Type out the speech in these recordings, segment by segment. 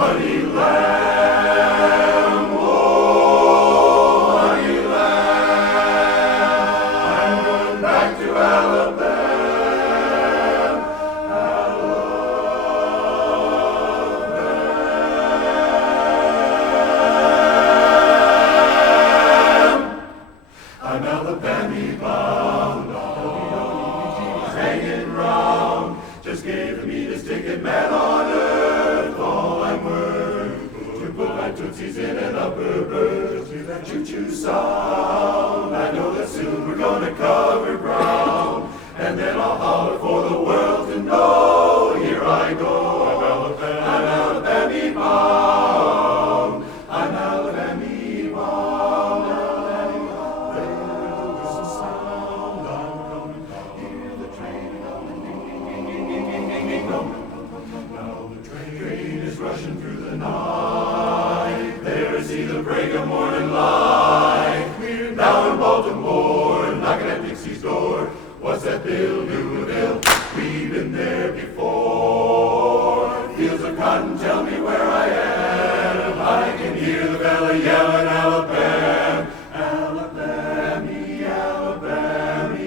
honey lamb, oh, honey lamb. I'm going back to Alabama. I'm Alabama bound, hanging round. Just gave the meanest ticket man on earth. All I'm worth to put my tootsies in an upper berth. Just hear that choo-choo sound. I know that soon we're gonna cover ground, and then I'll holler for the world to know. Here I go. I'm Alabama bound. I'm Alabama bound. Now the train is rushing through the night. There I see the break of morning light. We're now in Baltimore, knocking at Dixie's door. What's that bill, Louisville? We've been there before. Fields of cotton tell me where I am. I can hear the fella yelling, Alabama, Alabama, Alabama.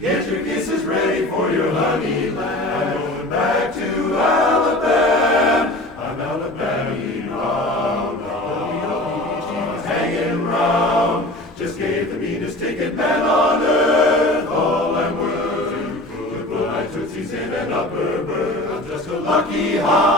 Get your kisses ready for your honey lamb. Back to Alabama, I'm Alabama bound, hanging round. Just gave the meanest ticket man on earth. All I'm worth to put my tootsies in an upper berth. I'm just a lucky hound.